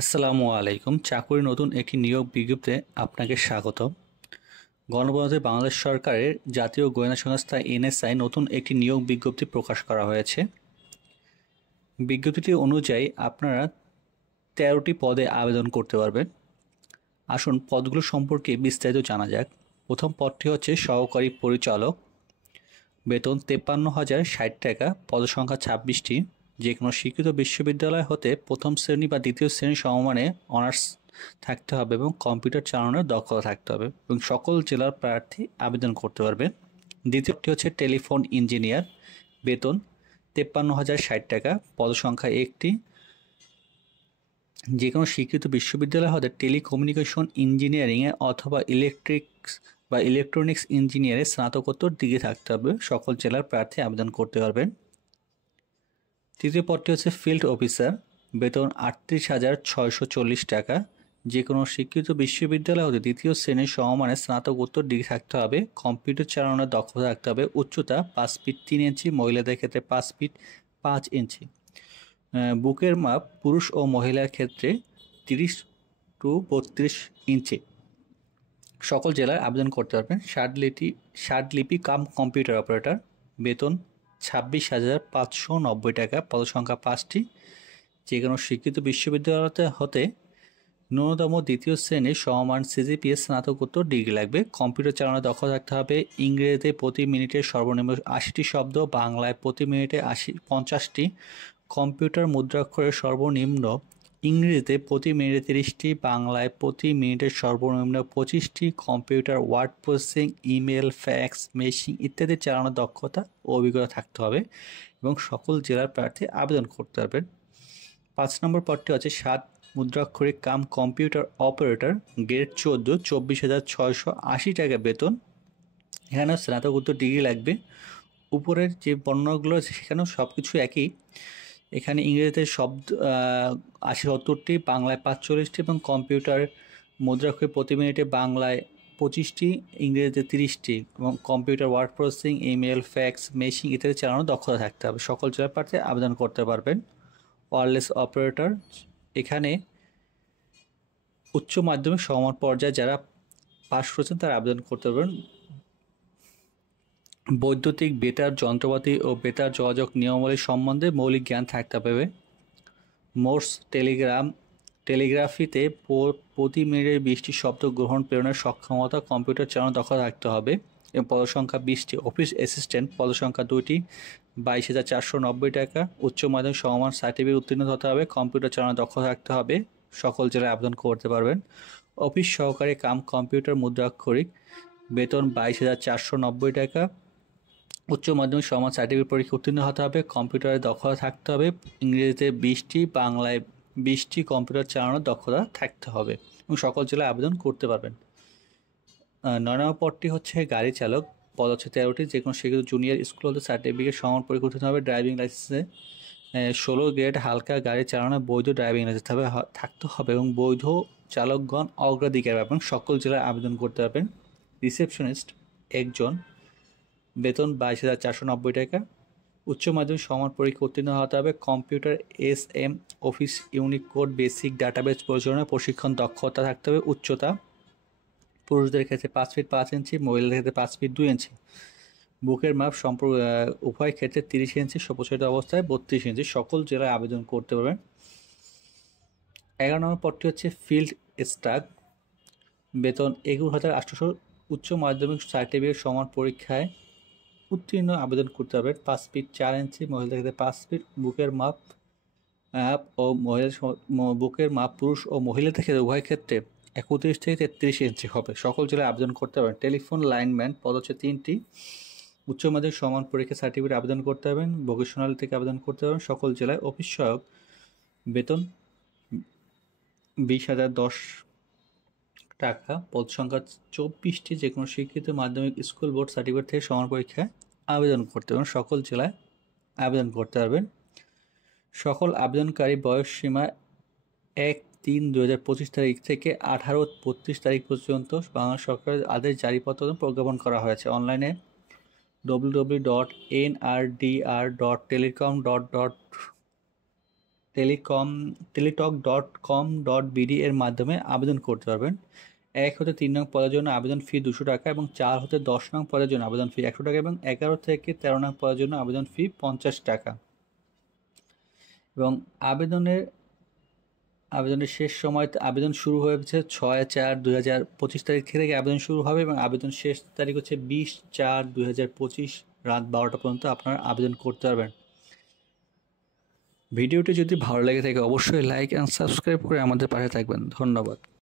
আসসালামু আলাইকুম। চাকুরির নতুন একটি নিয়োগ বিজ্ঞপ্তিতে আপনাকে স্বাগত। গণপ্রজাতন্ত্রী বাংলাদেশ সরকারের জাতীয় গোয়েন্দা সংস্থা এনএসআই নতুন একটি নিয়োগ বিজ্ঞপ্তি প্রকাশ করা হয়েছে। বিজ্ঞপ্তিটি অনুযায়ী আপনারা 13টি পদে আবেদন করতে পারবেন। আসুন পদগুলো সম্পর্কে বিস্তারিত জানা যাক। প্রথম পদটি হচ্ছে সহকারী পরিচালক, বেতন 53,060 টাকা, পদসংখ্যা 26টি। যে কোনো স্বীকৃত বিশ্ববিদ্যালয় হতে প্রথম শ্রেণী বা দ্বিতীয় শ্রেণী সমমানে অনার্স থাকতে হবে এবং কম্পিউটার চালানোর দক্ষতা থাকতে হবে এবং সকল জেলার প্রার্থী আবেদন করতে পারবেন। দ্বিতীয়টি হচ্ছে টেলিফোন ইঞ্জিনিয়ার, বেতন 53,060 টাকা, পদসংখ্যা 1টি। যে কোনো স্বীকৃত বিশ্ববিদ্যালয় হতে টেলিকমিউনিকেশন ইঞ্জিনিয়ারিংয়ে অথবা ইলেকট্রনিক্স ইঞ্জিনিয়ারে স্নাতকোত্তর ডিগ্রি থাকতে হবে। সকল জেলার প্রার্থী আবেদন করতে পারবেন। তৃতীয় পদটি হচ্ছে ফিল্ড অফিসার, বেতন 38,640 টাকা। যে কোনো স্বীকৃত বিশ্ববিদ্যালয় হতে দ্বিতীয় শ্রেণীর সমমানে স্নাতকোত্তর ডিগ্রি থাকতে হবে। কম্পিউটার চালানোর দক্ষতা থাকতে হবে। উচ্চতা 5 ফিট 3 ইঞ্চি, মহিলাদের ক্ষেত্রে 5 ফিট 5 ইঞ্চি। বুকের মাপ পুরুষ ও মহিলার ক্ষেত্রে 30 টু 32 ইঞ্চি। সকল জেলায় আবেদন করতে পারবেন। ষাটলিপি কাম কম্পিউটার অপারেটর, বেতন 26,590 টাকা, পদসংখ্যা 5টি। যে কোনো স্বীকৃত বিশ্ববিদ্যালয় হতে ন্যূনতম দ্বিতীয় শ্রেণীর সমমান সিজিপিএ স্নাতকোত্তর ডিগ্রি লাগবে। কম্পিউটার চালানোর দক্ষতা থাকতে হবে। ইংরেজিতে প্রতি মিনিটে সর্বনিম্ন 80টি শব্দ, বাংলায় প্রতি মিনিটে 50টি। কম্পিউটার মুদ্রাক্ষরের সর্বনিম্ন ইংরেজিতে প্রতি মিনিটে 30টি, বাংলায় প্রতি মিনিটে সর্বনিম্ন 25টি। Computer word processing, email, fax, machine ইত্যাদি চালানোর দক্ষতা ও অভিজ্ঞতা থাকতে হবে এবং সকল জেলার প্রার্থী আবেদন করতে পারবেন। 5 নম্বর পদটি হচ্ছে 7 মুদ্রাক্ষরিক কাম কম্পিউটার অপারেটর, গ্রেড 14, 24,680 টাকা বেতন। এখানেও স্নাতকোত্তর ডিগ্রি লাগবে। উপরের যে বর্ণনাগুলো আছে সেখানেও সব কিছু একই। এখানে ইংরেজিতে শব্দ 80-70টি, বাংলায় 45টি এবং কম্পিউটার মুদ্রাক্ষর প্রতি মিনিটে বাংলায় 25টি, ইংরেজিতে 30টি এবং computer word processing, email, fax, machine ইত্যাদি চালানোর দক্ষতা থাকতে হবে। সকল জেলার প্রার্থী আবেদন করতে পারবেন। ওয়্যারলেস অপারেটর, এখানে উচ্চ মাধ্যমিক সমান পর্যায়ে যারা পাশ করেছেন তারা আবেদন করতে পারবেন। বৈদ্যুতিক বেতার যন্ত্রপাতি ও বেতার যোগাযোগ নিয়মাবলী সম্বন্ধে মৌলিক জ্ঞান থাকতে হবে। মোর্স টেলিগ্রাফিতে প্রতি মিনিটে 20টি শব্দ গ্রহণ প্রেরণের সক্ষমতা, কম্পিউটার চালানোর দক্ষতা থাকতে হবে এবং পদসংখ্যা 20টি। অফিস অ্যাসিস্ট্যান্ট, পদসংখ্যা 2টি, 22,490 টাকা। উচ্চ মাধ্যমিক সমমান সার্টিফিকেট উত্তীর্ণ হতে হবে। কম্পিউটার চালানোর দক্ষতা থাকতে হবে। সকল জেলায় আবেদন করতে পারবেন। অফিস সহকারী কাম কম্পিউটার মুদ্রাক্ষরিক, বেতন 22,490 টাকা। উচ্চ মাধ্যমিক সমান সার্টিফিকেট পরীক্ষা উত্তীর্ণ হতে হবে। কম্পিউটারের দক্ষতা থাকতে হবে। ইংরেজিতে 20টি, বাংলায় 20টি। কম্পিউটার চালানোর দক্ষতা থাকতে হবে এবং সকল জেলায় আবেদন করতে পারবেন। 9 নম্বর পদটি হচ্ছে গাড়ি চালক, পদ হচ্ছে 13টি। যে কোনো স্বীকৃত জুনিয়র স্কুল হতে সার্টিফিকেট সমান পরীক্ষা উত্তীর্ণ হবে। ড্রাইভিং লাইসেন্সে 16 গ্রেড হালকা গাড়ি চালানোর বৈধ ড্রাইভিং লাইসেন্স থাকতে হবে এবং বৈধ চালকগণ অগ্রাধিকার পাবেন। সকল জেলায় আবেদন করতে পারবেন। রিসেপশনিস্ট একজন, বেতন 22,490 টাকা। উচ্চ মাধ্যমিক সমান পরীক্ষা উত্তীর্ণ হতে হবে। Computer SM office Unicode basic database পরিচালনার প্রশিক্ষণ দক্ষতা থাকতে হবে। উচ্চতা পুরুষদের ক্ষেত্রে 5 ফিট 5 ইঞ্চি, মহিলাদের ক্ষেত্রে 5 ফিট 2 ইঞ্চি। বুকের মাপ উভয় ক্ষেত্রে 30 ইঞ্চি, প্রচলিত অবস্থায় 32 ইঞ্চি। সকল জেলায় আবেদন করতে পারবেন। 11 নম্বর পদটি হচ্ছে ফিল্ড স্টাফ, বেতন 21,800। উচ্চ মাধ্যমিক সার্টিফিকেট সমান পরীক্ষায় উত্তীর্ণ আবেদন করতে হবে। 5 ফিট 4 ইঞ্চি, মহিলাদের ক্ষেত্রে 5 ফিট। বুকের মাপ পুরুষ ও মহিলাদের ক্ষেত্রে উভয় ক্ষেত্রে 31 থেকে 33 ইঞ্চি হবে। সকল জেলায় আবেদন করতে পারবেন। টেলিফোন লাইনম্যান, পদ হচ্ছে 3টি। উচ্চ মাধ্যমিক সমান পরীক্ষা সার্টিফিকেট আবেদন করতে পারবেন। ভোকেশনাল থেকে আবেদন করতে পারবেন। সকল জেলায় অফিস সহায়ক, বেতন 20,010 টাকা, পদ সংখ্যা 24টি। যে কোনো স্বীকৃত মাধ্যমিক স্কুল বোর্ড সার্টিফিকেট থেকে সমান পরীক্ষায় আবেদন করতে পারবেন। সকল জেলায় আবেদন করতে পারবেন। সকল আবেদনকারী বয়স সীমা 1/3/2025 তারিখ থেকে 18/32 তারিখ পর্যন্ত বাংলাদেশ সরকারের আদেশ জারিপত্র প্রজ্ঞাপন করা হয়েছে। অনলাইনে www.nrdr.telecom. টেলিটক.com.bd এর মাধ্যমে আবেদন করতে পারবেন। 1 হতে 3 নং পদের জন্য আবেদন ফি 200 টাকা এবং 4 হতে 10 নং পদের জন্য আবেদন ফি 100 টাকা এবং 11 থেকে 13 নং পদের জন্য আবেদন ফি 50 টাকা। এবং আবেদনের শেষ সময় আবেদন শুরু হয়েছে 6/4/2025 তারিখ থেকে আবেদন শুরু হবে এবং আবেদন শেষ তারিখ হচ্ছে 20/4/2025 রাত 12টা পর্যন্ত আপনারা আবেদন করতে পারবেন। ভিডিওটি যদি ভালো লেগে থাকে অবশ্যই লাইক অ্যান্ড সাবস্ক্রাইব করে আমাদের পাশে থাকবেন। ধন্যবাদ।